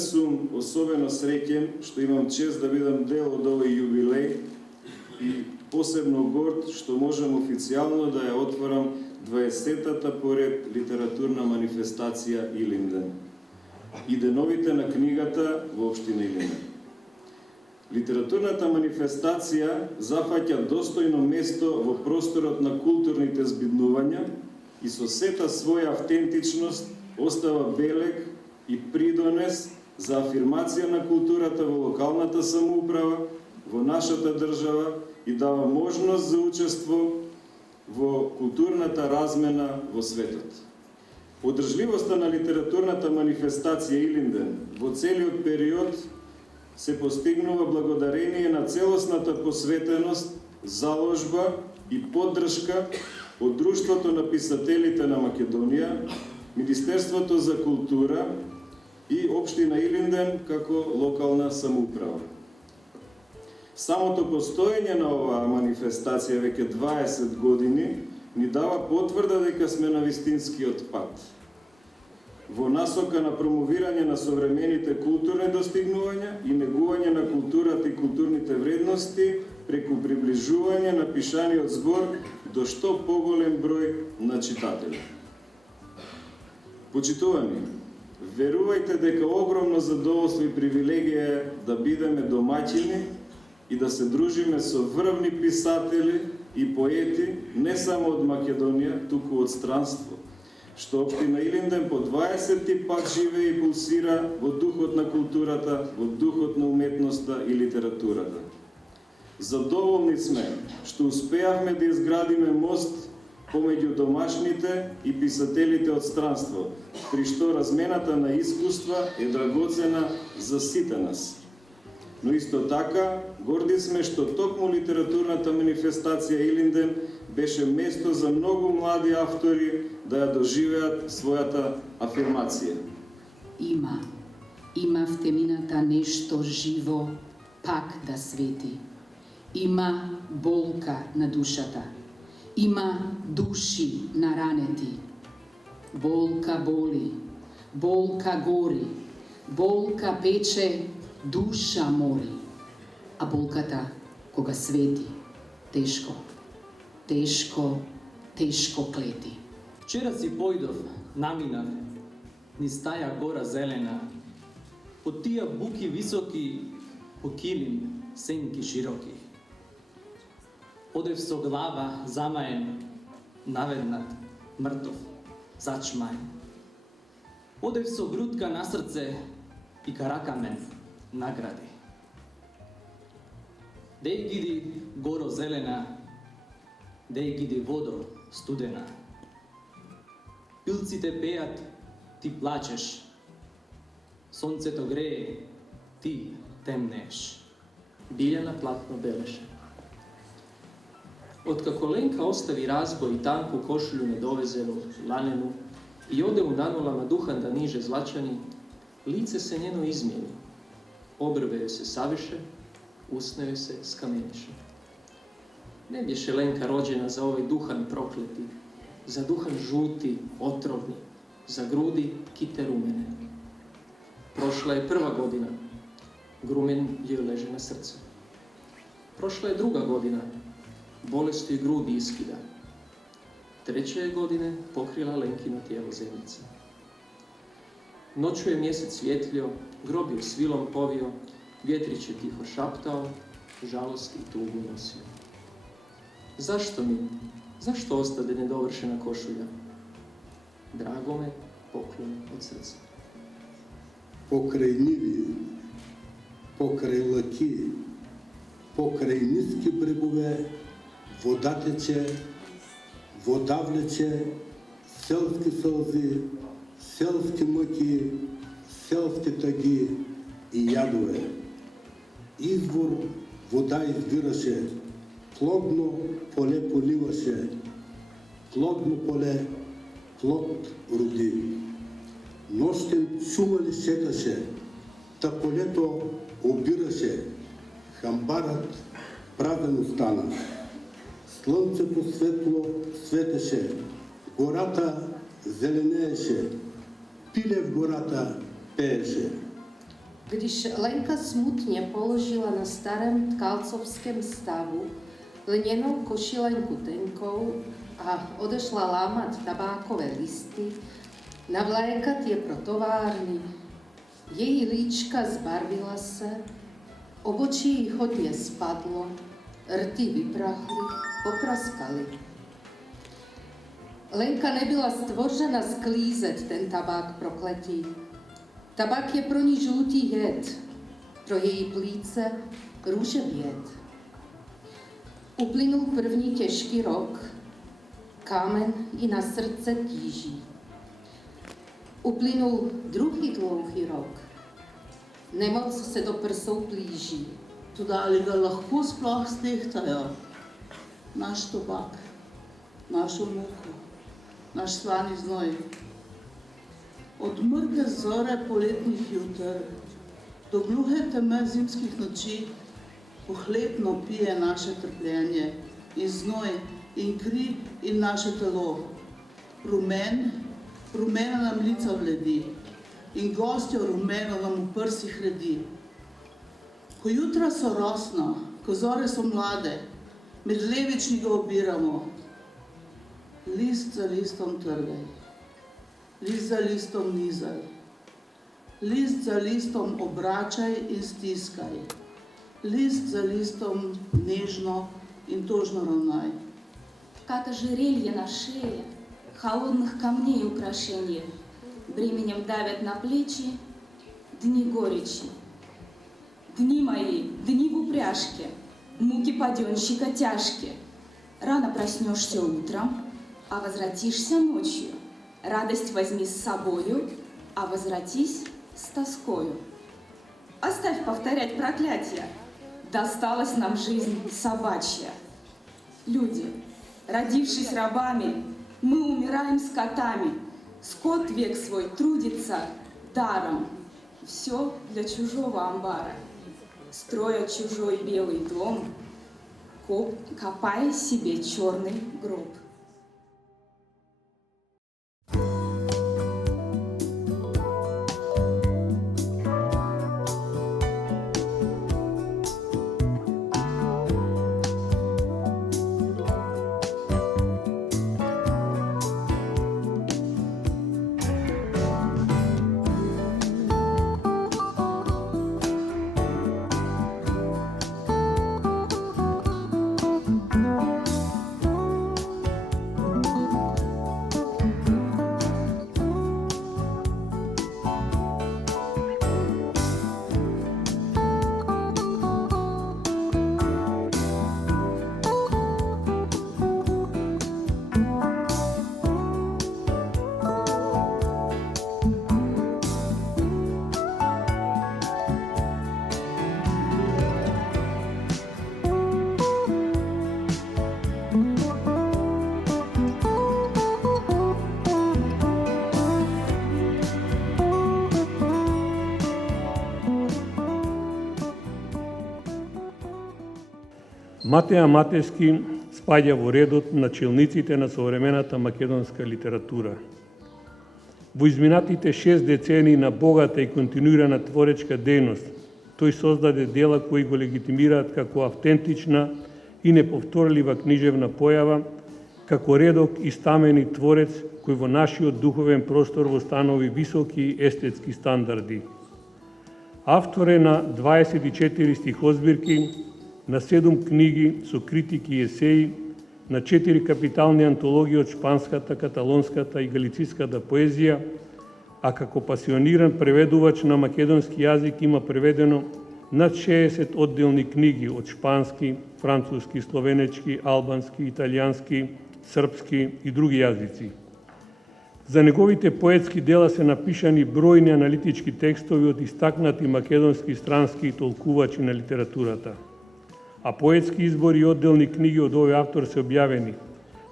Денес сум особено среќен што имам чест да бидам дел од овој јубилеј и посебно горд што можам официјално да ја отворам 20-тата поред литературна манифестација Илинден и деновите на книгата во општина Илинден. Литературната манифестација зафаќа достојно место во просторот на културните збиднувања и со сета своја автентичност остава белег и придонес за афирмација на културата во локалната самоуправа, во нашата држава и дава можност за учество во културната размена во светот. Одржливоста на литературната манифестација Илинден во целиот период се постигнува благодарение на целосната посветеност, заложба и поддршка од Друштвото на писателите на Македонија, Министерството за култура и општина Илинден како локална самоуправа. Самото постоење на оваа манифестација веќе 20 години ни дава потврда дека сме на вистинскиот пат во насока на промовирање на современите културни достигнувања и негување на културата и културните вредности преку приближување на пишаниот збор до што поголем број на читатели. Почитувани, верувајте дека огромно задоволство и привилегија е да бидеме домаќини и да се дружиме со врвни писатели и поети не само од Македонија, туку од странство, што општина Илинден по 20 пат живее и пулсира во духот на културата, во духот на уметноста и литературата. Задоволни сме што успеавме да изградиме мост помеѓу домашните и писателите од странство, при што размената на искуства е драгоцена за сите нас. Но исто така, горди сме што токму литературната манифестација Илинден беше место за многу млади автори да ја доживеат својата афирмација. Има в темината нешто живо пак да свети. Има болка на душата. Има души наранети. Болка боли, болка гори, болка пече, душа мори. А болката кога свети, тешко, тешко, тешко клети. Вчера си појдов, наминав, низ таа гора зелена, по тие буки високи, по килим, сенки широки. Одев со глава замаен, наведнат, мртов, зачмаен. Одев со грудка на срце и каракамен награди. Деј гиди горо зелена, деј гиди водо студена. Пилците пеат, ти плачеш. Сонцето грее, ти темнееш. Билјана платно белеше. Откако Ленка остави разбој и танку кошулju недовезену, ланену и оде унанула на духан да ниже злачани, лице се njeno измени. Обрве се савише, усне јој се скаменише. Не беше Ленка роđена за овој духан проклети, за духан жути, отровни, за груди ките румене. Прошла е прва година, грумен јој леже на срце. Прошла е друга година, болест јој груди искида. Трече године покрила Ленкино тијело земјица. Ночу е месец светлио, гроб јој свилом повио, вјетриче тихо шаптао, жалост и тугу носио. Зашто ми? Зашто остаде недовршена кошулја? Драго ме, поклон од срца. Покрај ниви, покрај лаки, покрај ниски брегове, вода тече, вода влече, селски сълзи, селски мъки, селски тъги и ядове. Извор вода избираше, плодно поле поливаше, плодно поле плод роди. Нощем шума ли шеташе, та полето обираше, хамбарът празен остана. Слънцето светло светеше, гората зеленееше, пиле в гората пееше. Když Lenka smutně položila na starém tkalcovském stavu lněnou košilenku tenkou a odešla lámat tabákové listy, navlékat je pro továrny, její líčka zbarvila se, obočí jí hodně spadlo, rty vyprahly, popraskaly. Lenka nebyla stvořena sklízet ten tabák prokletý. Tabák je pro ní žlutý jed, pro její plíce růžev jed. Uplynul první těžký rok, kámen i na srdce tíží. Uplynul druhý dlouhý rok, nemoc se do prsou plíží. Toda ali ga lahko sploh stehtajo? Naš tobak, našo muko, naš slani znoj. Od mrke zore poletnih juter do gluhe teme zimskih noči pohlepno pije naše trpljenje in znoj in kri in naše telo. Rumena nam lica vledi in gostjo rumeno nam v prsih redi. Ko jutra so rosna, ko zore so mlade, med levični ga obiramo. List za listom trgaj, list za listom nizaj, list za listom obračaj in stiskaj, list za listom nežno in tožno ravnaj. Как ожерелье на шее, холодных камней украшения, бременем давят на плечи дни горечи. Дни мои, дни в упряжке, муки паденщика тяжкие. Рано проснешься утром, а возвратишься ночью. Радость возьми с собою, а возвратись с тоскою. Оставь повторять проклятия, досталась нам жизнь собачья. Люди, родившись рабами, мы умираем скотами. Скот век свой трудится даром. Все для чужого амбара. Строя чужой белый дом, копая себе черный гроб. Матеја Матески спаѓа во редот на челниците на современата македонска литература. Во изминатите 6 децении на богата и континуирана творечка дејност, тој создаде дела кои го легитимираат како автентична и неповторлива книжевна појава, како редок и стамени творец кој во нашиот духовен простор востанови високи естетски стандарди. Автор е на 24 стихозбирки, на 7 книги со критики и есеи, на 4 капитални антологии од шпанската, каталонската и галициската поезија, а како пасиониран преведувач на македонски јазик има преведено над 60 одделни книги од шпански, француски, словенечки, албански, италијански, српски и други јазици. За неговите поетски дела се напишани бројни аналитички текстови од истакнати македонски странски толкувачи на литературата. А поетски избори и одделни книги од овој автор се објавени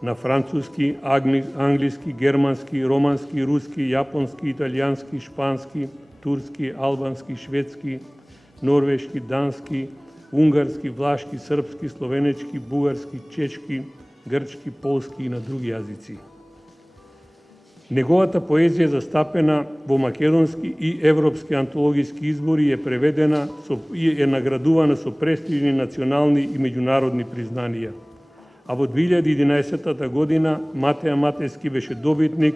на француски, англиски, германски, романски, руски, јапонски, италијански, шпански, турски, албански, шведски, норвешки, дански, унгарски, влашки, српски, словенечки, бугарски, чешки, грчки, полски и на други јазици. Неговата поезија е застапена во македонски и европски антологиски избори и е преведена и е наградувана со престижни национални и меѓународни признанија. А во 2011 година Матеја Матејски беше добитник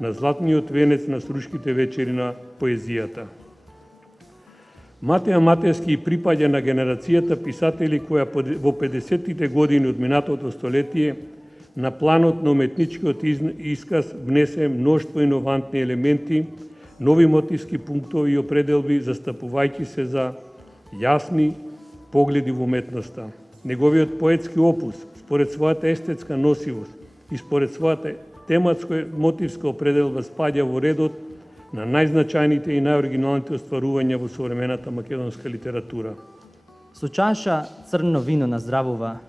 на Златниот венец на Струшките вечери на поезијата. Матеја Матејски припаѓа на генерацијата писатели која во 50-тите години од минатото столетие на планот на уметничкиот исказ внесе мноштво иновантни елементи, нови мотивски пунктови и определби, застапувајќи се за јасни погледи во уметноста. Неговиот поетски опус, според својата естетска носивост и според својата тематска мотивска определба, спаѓа во редот на најзначајните и најоригиналните остварувања во современата македонска литература. Со чаша црно вино наздравува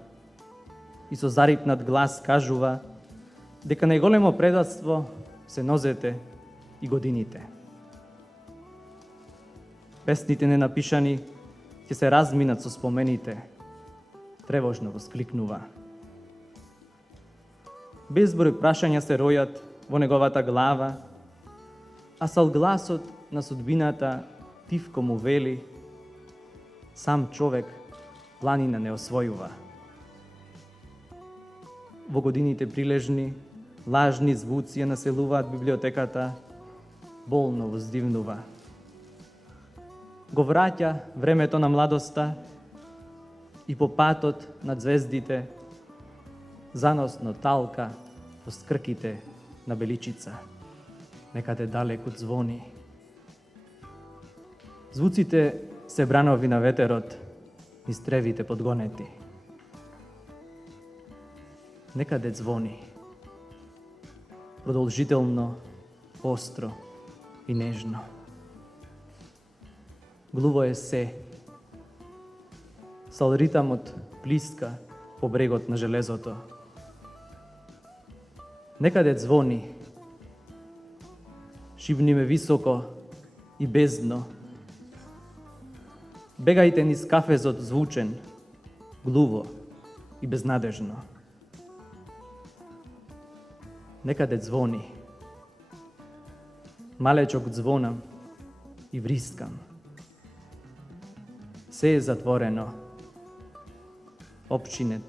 и со зарипнат глас кажува дека најголемо предавство се нозете и годините. Песните ненапишани ќе се разминат со спомените, тревожно воскликнува. Безброј прашања се ројат во неговата глава, а со гласот на судбината тивко му вели: сам човек планина не освојува. Во годините прилежни, лажни звуци ја населуваат библиотеката, болно воздивнува. Го враќа времето на младоста и по патот над звездите заносно талка по скрките на Беличица, некаде далеку звони. Звуците се бранови на ветерот, низ тревите подгонети. Некаде звони, продолжително, остро и нежно. Глуво е се, сал ритамот плиска по брегот на железото. Некаде звони, шибни ме високо и бездно. Бегајте низ кафезот звучен, глуво и безнадежно. Некаде звони, малечок звонам и врискам. Се е затворено, опчинет,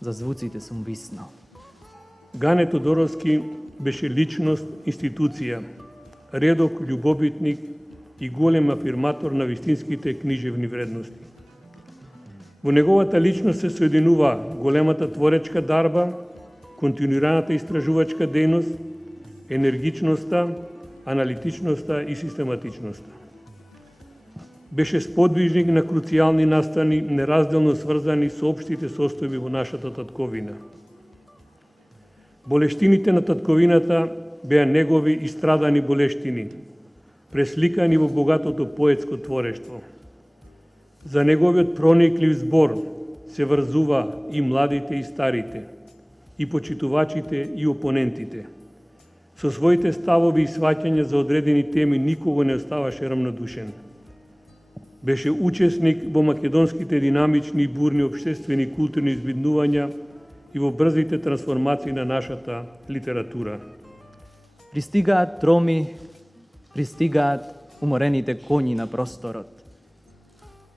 за звуците сум виснал. Гане Тодоровски беше личност, институција, редок љубобитник и голем афирматор на вистинските книжевни вредности. Во неговата личност се соединува големата творечка дарба, континуираната истражувачка дејност, енергичноста, аналитичноста и систематичноста. Беше сподвижник на круцијални настани, неразделно сврзани со општите состојби во нашата татковина. Болештините на татковината беа негови истрадани болештини, пресликани во богатото поетско творештво. За неговиот прониклив збор се врзува и младите и старите, и почитувачите и опонентите. Со своите ставови и сваќања за одредени теми никого не оставаше рамнодушен. Беше учесник во македонските динамични и бурни општествени и културни избиднувања и во брзите трансформации на нашата литература. Пристигаат троми, пристигаат уморените коњи на просторот.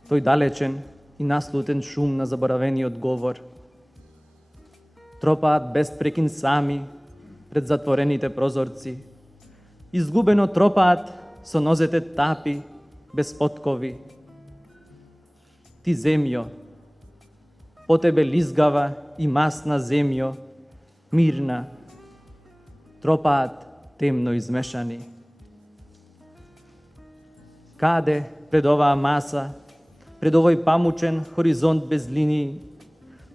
Тој далечен и наслутен шум на заборавениот говор. Тропаат без прекин сами пред затворените прозорци. Изгубено тропаат со нозете тапи, без поткови. Ти земјо, по тебе лизгава и масна земјо, мирна, тропаат темно измешани. Каде пред оваа маса, пред овој памучен хоризонт без линии,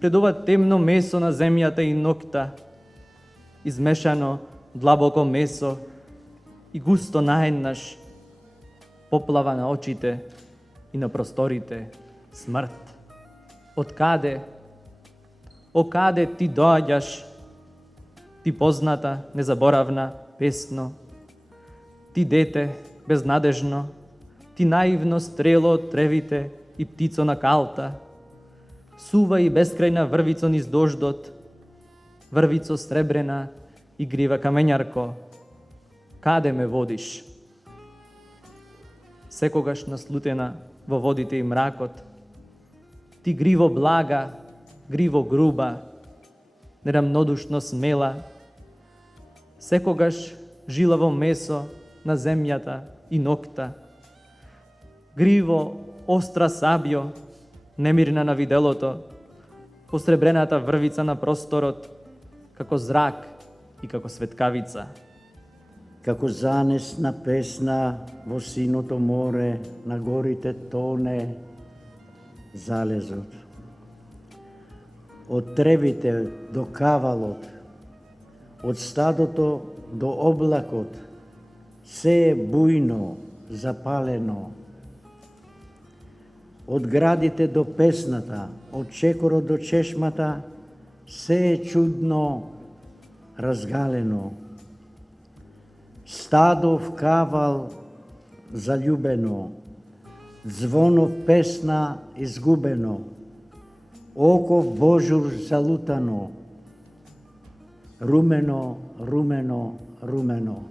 пред ова темно месо на земјата и ноќта, измешано длабоко месо и густо наеднаш, поплава на очите и на просторите смрт. Од каде? О каде ти доаѓаш? Ти позната, незаборавна, песно. Ти дете, безнадежно. Ти наивно стрело од тревите и птицо на калта. Сува и бескрајна врвицо низ дождот. Врвицо сребрена Игрива камењарко, каде ме водиш? Секогаш наслутена во водите и мракот, ти гриво блага, гриво груба, нерамнодушно смела, секогаш жилаво месо на земјата и нокта, гриво остра сабјо, немирна на виделото, посребрената врвица на просторот, како зрак и како светкавица. Како занесна песна во синото море, на горите тоне залезот. Од тревите до кавалот, од стадото до облакот, се е бујно, запалено. Од градите до песната, од чекорот до чешмата, се е чудно, разгалено. Стадов кавал заљубено, звонов песна изгубено, оков божур залутано, румено, румено, румено.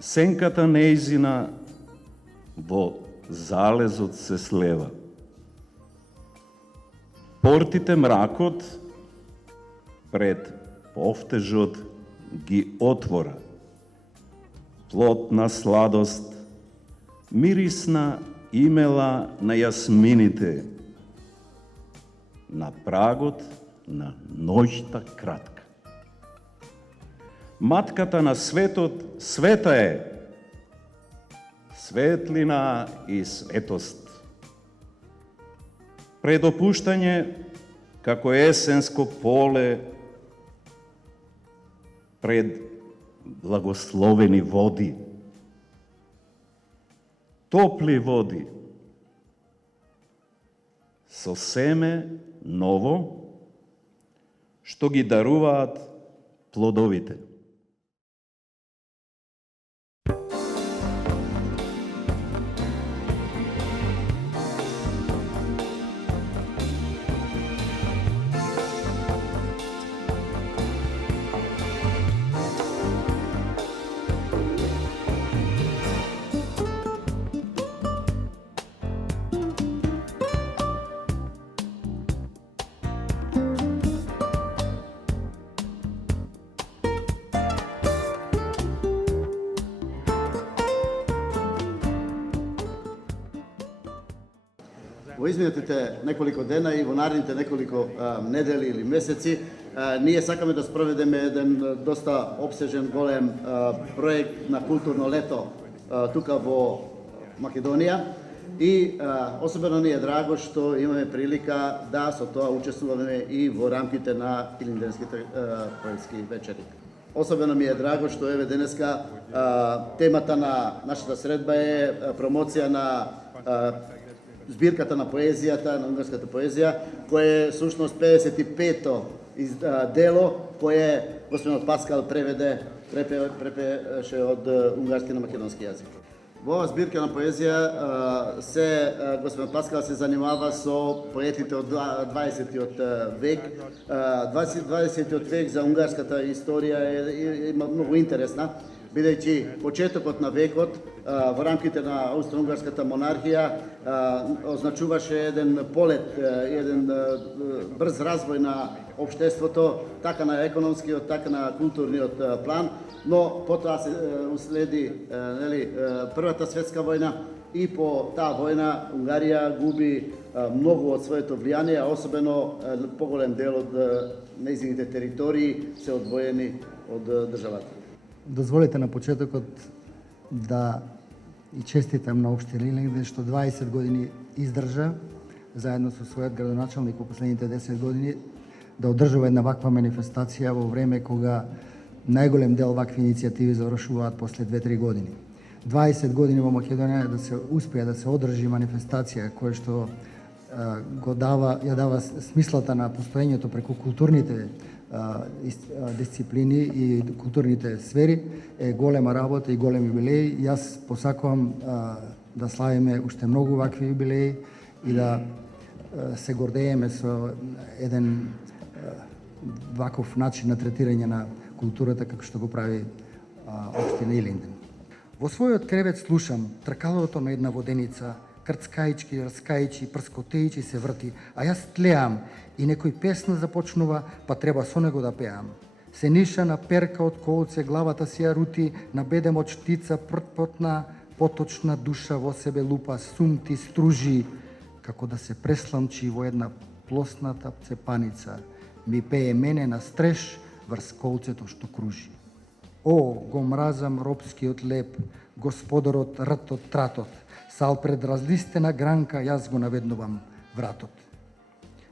Сенката неизина во залезот се слева. Портите мракот пред повтежот ги отвора. Плотна сладост, мирисна имела на јасмините, на прагот на ноќта кратка. Матката на светот света е, светлина и светост. Пред опуштање како есенско поле, пред благословени води, топли води, со семе ново, што ги даруваат плодовите. Во изминатите неколико дена и во наредните неколико недели или месеци, ние сакаме да спроведеме еден доста обсежен, голем проект на културно лето тука во Македонија. И особено ни е драго што имаме прилика да со тоа учествуваме и во рамките на Илинденските поетски вечери. Особено ми е драго што еве денеска темата на нашата средба е промоција на збирката на поезијата, на унгарската поезија, која е сушност 55-то дело, кое господинот Паскал препеше од унгарски на македонски јазик. Во оваа збирка на поезија господин Паскал се занимава со поетите од 20-тиот век. 20-тиот век за унгарската историја е многу интересна, бидејќи почетокот на векот во рамките на Аустро-унгарската монархија означуваше еден полет, еден брз развој на општеството, така на економскиот, така на културниот план, но потоа се уследи Првата светска војна и по таа војна Унгарија губи многу од своето влијание, а особено поголем дел од нејзините територии се одвоени од државата. Дозволете на почетокот да и честитам на општина Илинден што 20 години издржа заедно со својот градоначалник во последните 10 години да одржува една ваква манифестација во време кога најголем дел вакви иницијативи завршуваат после 2-3 години. 20 години во Македонија да се успее да се одржи манифестација која што ја дава смислата на постоењето преку културните дисциплини и културните сфери е голема работа и голем јубилеј. Јас посакувам да славиме уште многу вакви јубилеи и да се гордееме со еден ваков начин на третирање на културата како што го прави општина Илинден. Во својот кревет слушам тркалото на една воденица, крцкаички, раскаичи, прскотеичи се врти, а јас тлеам и некој песна започнува, па треба со него да пеам. Се ниша на перка од колце, главата си ја рути, на бедем од штица, пртпотна, поточна душа во себе лупа, сумти, стружи, како да се пресламчи во една плосната цепаница, ми пее мене на стреш врз колцето што кружи. О, го мразам робскиот леп, господарот ртот тратот, сал пред разлистена гранка јас го наведнувам вратот.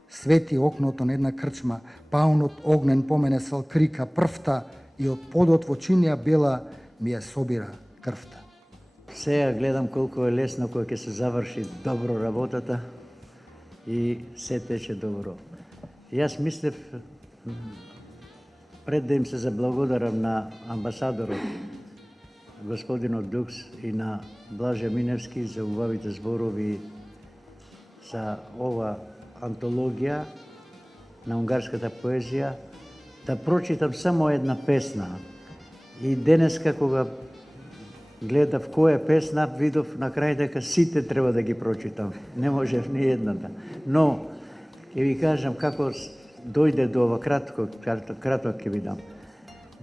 Свети окното на една крчма, паунот огнен по мене сал крика првта и од подот во чинија бела ми ја собира крвта. Сега гледам колку е лесно кога ќе се заврши добро работата и се тече добро. Јас мислев пред да им се заблагодарам на амбасадорот господинот Дукс и на Блаже Миневски за убавите зборови за ова антологија на унгарската поезија, да прочитам само една песна. И денеска кога гледав која песна, видов на крај дека сите треба да ги прочитам. Не можев ни едната. Но, ќе ви кажам како дојде до ова кратко ќе ви дам.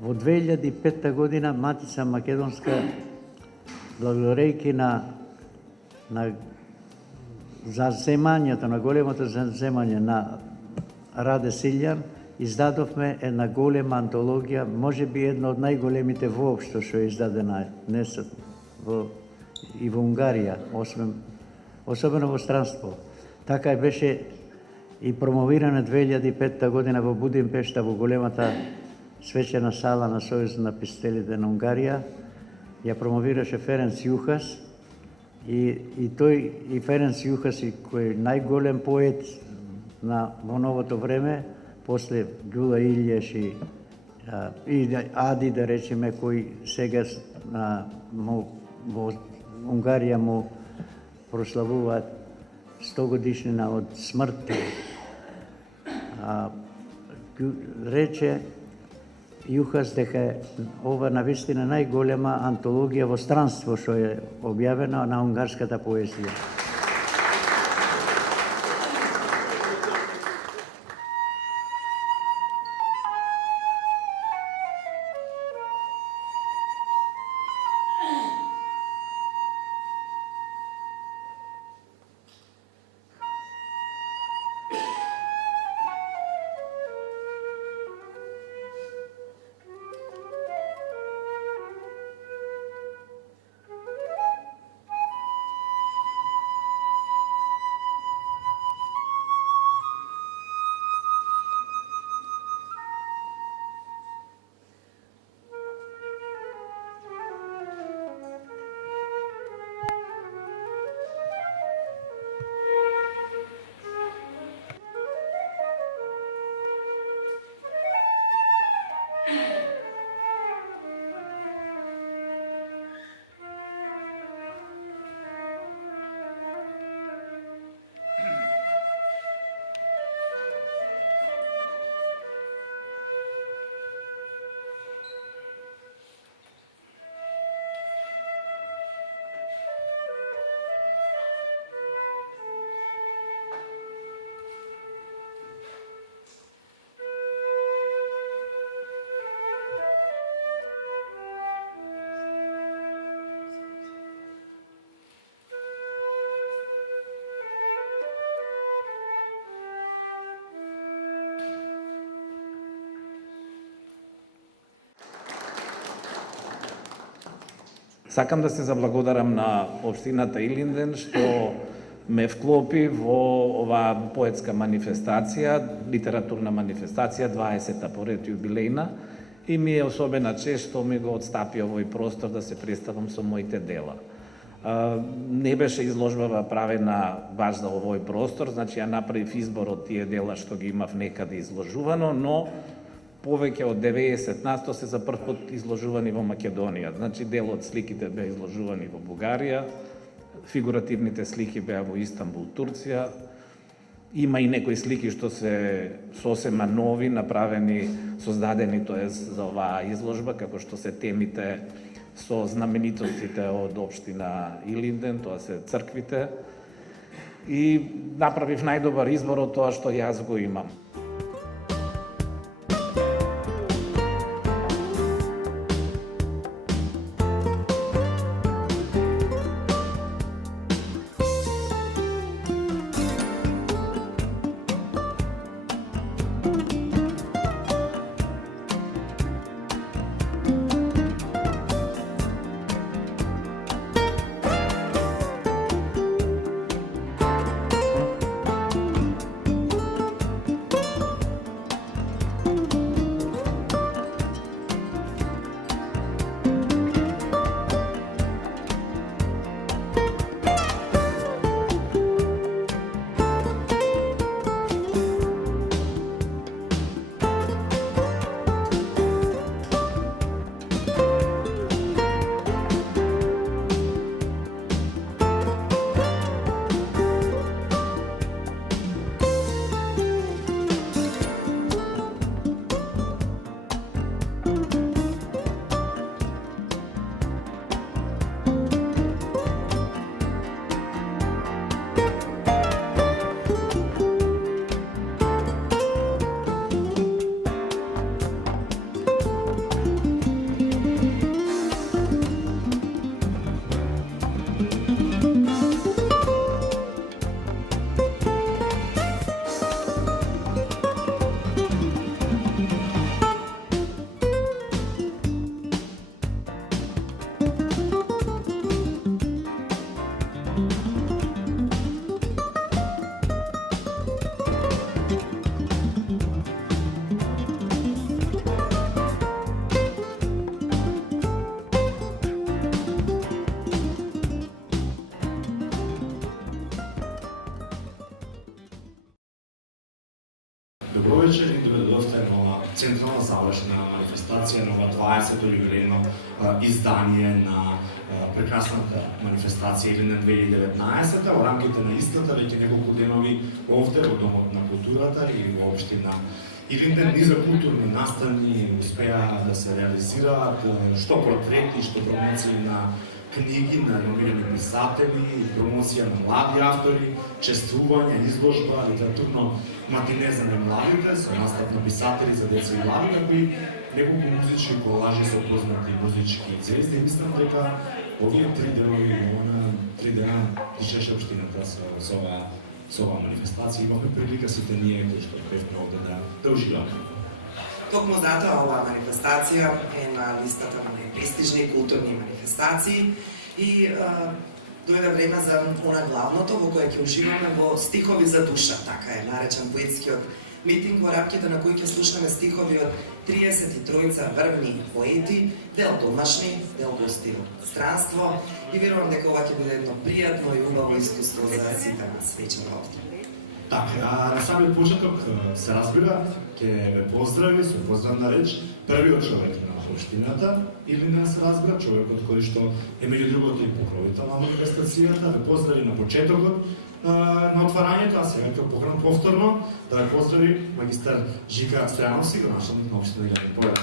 Во 2005 година Матица Македонска, благодарејќи на заземањето, на големото заземање на Раде Силјан, издадовме една голема антологија, може би една од најголемите воопшто што е издадена и во Унгарија, особено во странство. Така е беше и промовирана 2005 година во Будимпешта, во големата свечена сала на Сојузот на писателите на Унгарија. Ја промовираше Ференц Јухас и тој и Ференц Јухас, кој е најголем поет во новото време, после Ѓула Илјеш и Ади, да речеме, кој сега во Унгарија му прославуваат 100 годишнина од смрт. Рече Јухас дека ова навистина најголема антологија во странство што е објавена на унгарската поезија. Сакам да се заблагодарам на општината Илинден што ме вклопи во оваа поетска манифестација, литературна манифестација, 20-та поред јубилејна, и ми е особена чест што ми го отстапи овој простор да се представам со моите дела. Не беше изложбава правена баш за овој простор, значи ја направив избор од тие дела што ги имав некаде изложувано, но повеќе од 90% се за прв пат изложувани во Македонија. Значи, дел од сликите беа изложувани во Бугарија, фигуративните слики беа во Истанбул, Турција, Има и некои слики што се сосема нови, направени, создадени, за оваа изложба, како што се темите со знаменитостите од општина Илинден, тоа се црквите. И направив најдобар избор од тоа што јас го имам. Добро вечер и добредошли на ова централна завршена манифестација, на ова 20-то јубилејно издание на прекрасната манифестација Илинден 2019 во рамките на истата веќе неколку денови овде во Домот на културата и во општина Илинден низа културни настани успеа да се реализираат, што портрети, што промоции на книги на номирани писатели, промоција на млади автори, чествување, изложба, литературно матине за немладите, со настап на писатели за деца и млади, како и неколку музички колажи со познати музички звезди. Мислам дека овие 3 денови, 3 дена тишеше општината со оваа манифестација. Имаме прилика сите ние кои што бевме овде да уживаме. Токму затоа оваа манифестација е на листата на најпрестижни културни манифестации и дојде време за она главното во кое ќе уживаме во стихови за душа, така е наречен поетскиот митинг, во рамките на кој ќе слушаме стихови од 33 врвни поети, дел домашни, дел гости од странство и верувам дека ова ќе биде едно пријатно и убаво искуство за сите нас вечера овде. Така, на самиот почеток се разбира, ќе ве поздрави со поздравна реч првиот човек на општината Илинден, се разбира, човекот кој што е меѓу другото и покровител на манифестацијата, ве поздрави на почетокот на отварањето, а сега ќе покренам повторно да ве поздрави магистар Жика Стојановски, градоначалник на општина Илинден.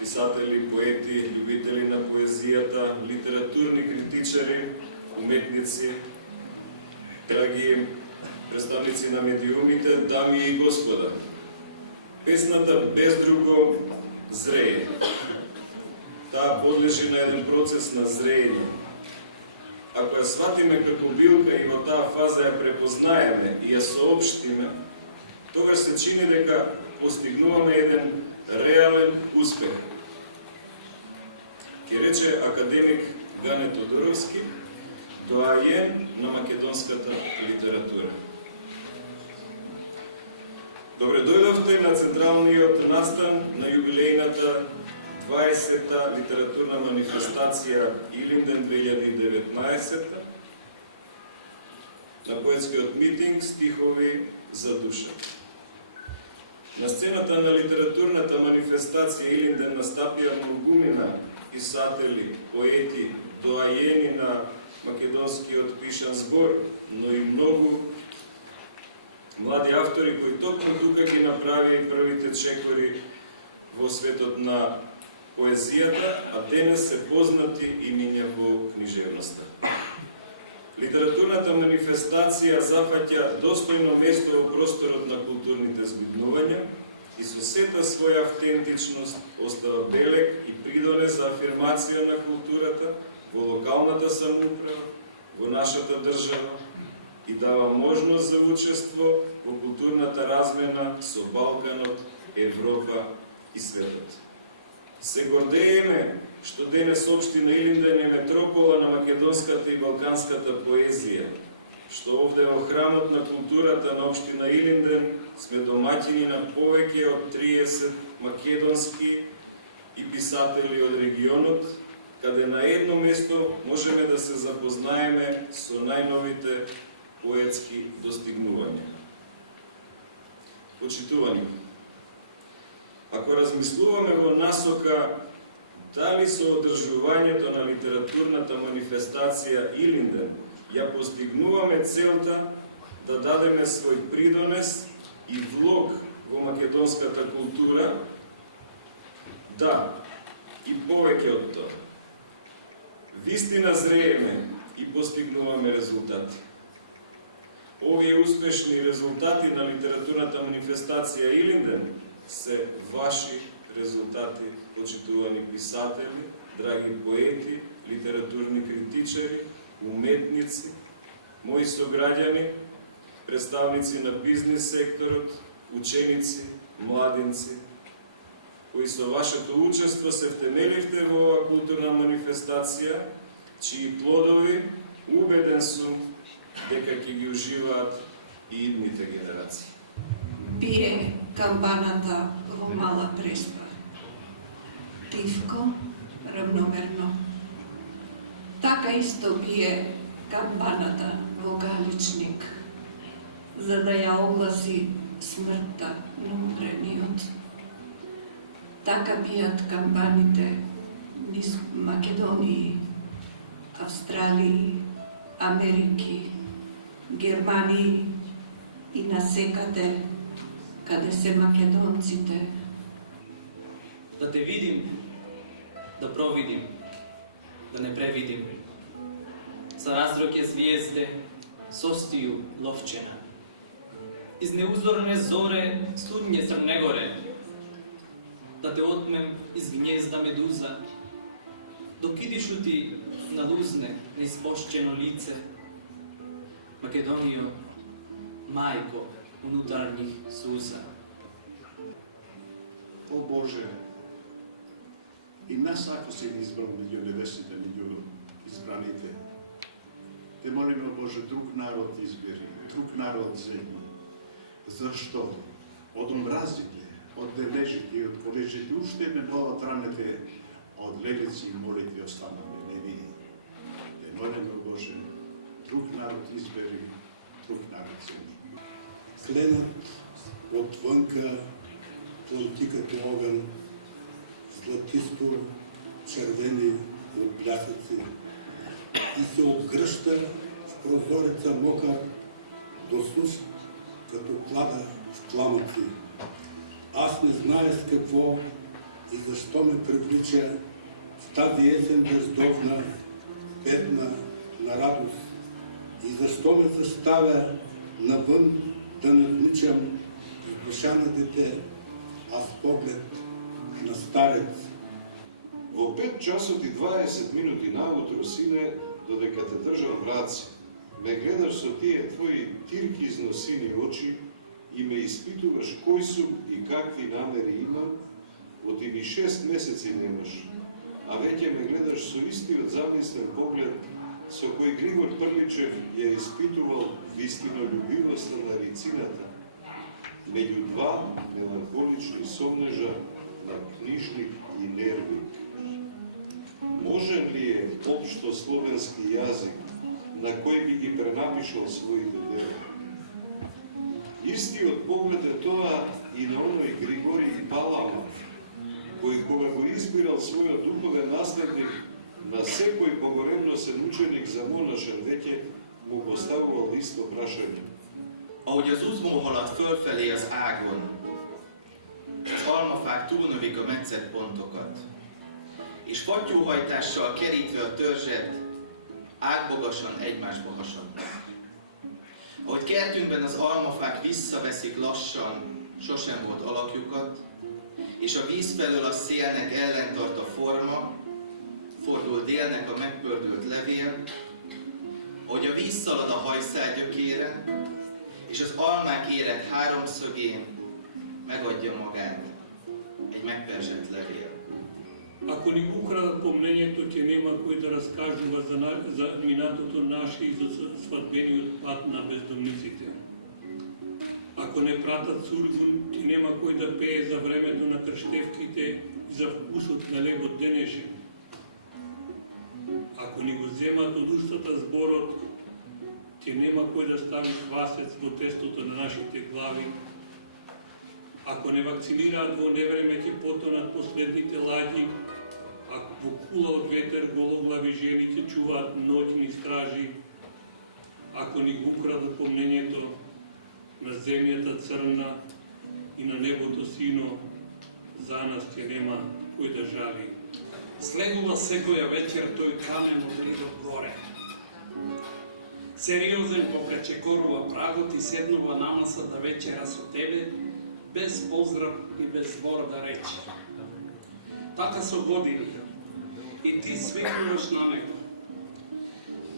Писатели, поети, љубители на поезијата, литературни критичари, уметници, драги представници на медиумите, дами и господа. Песната без друго зрее. Таа подлежи на еден процес на зреење. Ако ја сватиме како билка и во таа фаза ја препознаеме и ја соопштиме, тогаш се чини дека постигнуваме еден реален успех. Ке рече академик Гане Тодоровски, доајен на македонската литература. Добре дојдовте на централниот настан на јубилејната 20-та литературна манифестација Илинден 2019 на поетскиот митинг Стихови за душа. На сцената на литературната манифестација Илинден настапија многумина писатели, поети, доајени на македонскиот пишан збор, но и многу млади автори кои токму тука ги направи првите чекори во светот на поезијата, а денес се познати имиња во книжевноста. Литературната манифестација зафаќа достојно место во просторот на културните збиднувања и со сета своја автентичност остава белег и придонес за афирмација на културата во локалната самоуправа, во нашата држава и дава можност за учество во културната размена со Балканот, Европа и светот. Се гордееме што денес општина Илинден е метропола на македонската и балканската поезија, што овде во храмот на културата на општина Илинден сме домаќини на повеќе од 30 македонски и писатели од регионот, каде на едно место можеме да се запознаеме со најновите поетски достигнувања. Почитувани, ако размислуваме во насока дали со одржувањето на литературната манифестација Илинден ја постигнуваме целта да дадеме свој придонес и влог во македонската култура, да, и повеќе од тоа. Вистина зрееме и постигнуваме резултати. Овие успешни резултати на литературната манифестација Илинден се ваши резултати, почитувани писатели, драги поети, литературни критичари, уметници, мои сограѓани, представници на бизнес секторот, ученици, младинци, кои со вашето учество се втемеливте во оваа културна манифестација, чии плодови, убеден сум, дека ќе ги уживаат и идните генерации. Бие камбаната во мала преспа. Тивко, равномерно. Така исто бие камбаната во Галичник, за да ја огласи смртта на умрениот. Така бијат камбаните низ Македонии, Австралии, Америки, Германии и насекаде каде се македонците. Да те видим, да провидим, да не превидим. За разроке звиезде, состию ловчена. Из неузорне зоре, судње Црнегоре. Да те отмем из гнезда медуза, до кидишу ти налузне на испощено лице. Македонио, мајко унутарних суза. О Боже, и нас ако си ни избрал меѓу небесните, меѓу избраните, те молиме, Боже, друг народ избери, друг народ земји. Зашто од омразите, од дележите и од полежите уште ме молат ранете, од лелици и молитви останаме невини. Те молиме, Боже, друг народ избери, друг народ земји. Кленат отвънка плънти като огън, златисто червени от блясъци и се обгръща в прозореца мокър до суш като клада в пламъци. Аз не зная с какво и защо ме привлича в тази есен бездовна, бедна на радост и защо ме заставя навън да надничам с душа на дете, а с поглед на старец. Во 5 часот и 20 минути наутро, сине, додека те држам в раце, ме гледаш со тие твои тирки износини очи и ме испитуваш кој сум и какви намери имам, во тие 6 месеци немаш, а веќе ме гледаш со истиот замислен поглед со кој Григор Прличев ја испитувал вистинолюбивоста на рицината, меѓу два меланхолични сомнежа на книжник и нервик. Можен ли е општо словенски јазик на кој би ги пренапишал своите дела? Истиот поглед е тоа и на оној Григорий Палама, кој кога го избирал својот духовен наследник, На секој богоревносен ученик за monашен veke mu postavувал isto prašanje. Ahogy az uzmó halad fölfelé az ágon, az almafák túlnövik a metszett pontokat, és fattyúhajtással kerítve a törzset, ágbogasan egymásba hasadnak. Ahogy kertünkben az almafák visszaveszik lassan, sosem volt alakjukat, és a víz felől a szélnek ellentart a forma, fordul délnek a megpördült levél, ahogy a víz szalad a hajszál gyökére, és az almák érett háromszögén megadja magát egy megperzselt levél. Ако ни украдат помнението, ќе нема кој да раскажува за минатото наше и за свадбениот пат на бездомниците. Ако не пратат сургун, ќе нема кој да пее за времето на крштевките и за вкусот на лебот денешен. Ако ни го земат од устата зборот, ќе нема кој да стави квасец во тестото на нашите глави. Ако не вакцинираат во невреме, ќе потонат последните ладји, а во кула од ветер гологлави жени ќе чуваат ноќни стражи. Ако ни го украдат помнението, на земјата црна и на небото сино, за нас ќе нема кој да жали. Слегува секоја вечер тој камен од ридот горе. Сериозен попречекорува прагот и седнува на маса да вечера со тебе, без поздрав и без збор да рече. Така со години, и ти свикнуваш на него.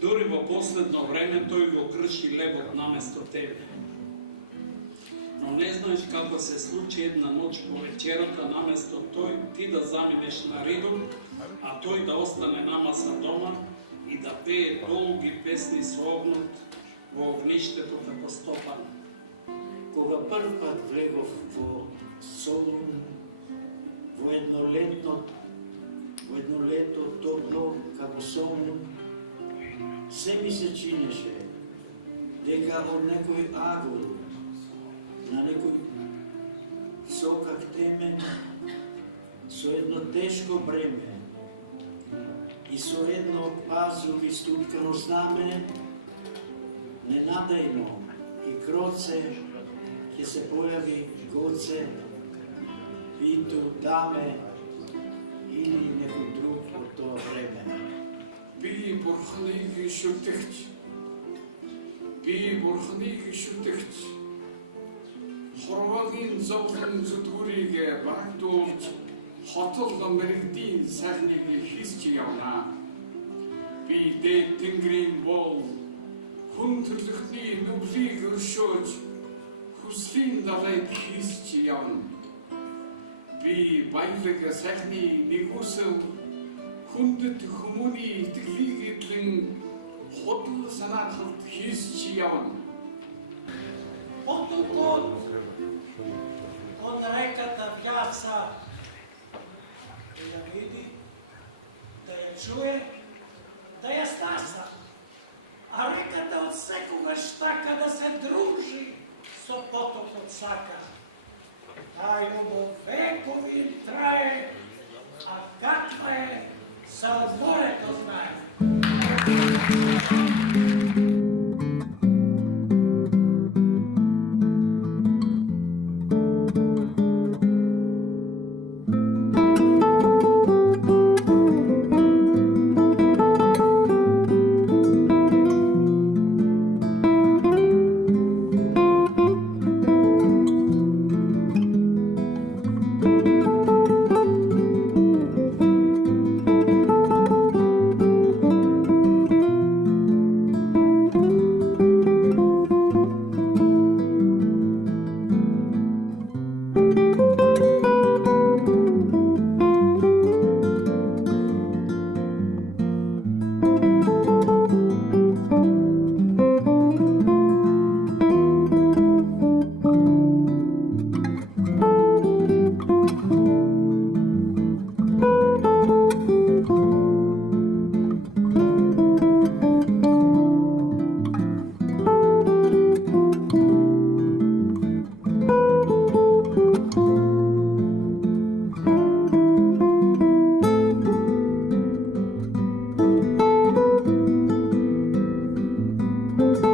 Дури во последно време тој го крши лебот наместо тебе. Но не знаеш како се случи една ноќ по вечерата, наместо тој ти да заминеш на ридот, а тој да остане на маса дома и да пее долги песни со огнот во огништето како стопан. Кога прв пат влегов во Солун, во едно лето топло како Солун, се ми се чинеше дека од некој агул, на некој сокак темен, со едно тешко бреме и со едно пазув и стуткано знаме, ненадајно и кроце ќе се појави Гоце, Виту, Даме или некој друг од тоа време. Би бурханыйгы шүртэгч, би бурханыйгы шүртэгч. Хорвагын зовгын зутуриге бактуулж, хотолго мэрэгдийн сайхныг хийсч явна. Би дээд тэнгэрийн бол, хүн төрлөختний нүглийг өршөөж, хүслийн далайд хийсч явна. Би баялаг сайхны нэгүсэв, хүндэт хүмүүний итгэлийг идлэн худал санаахалт хийсч явна. Потокот од реката вјаса да ја види, да ја чуе, да ја стаса. А реката од секогаш така да се дружи со потокот сака. Тајно до векови трае, а каква е се од морето знае. Thank you.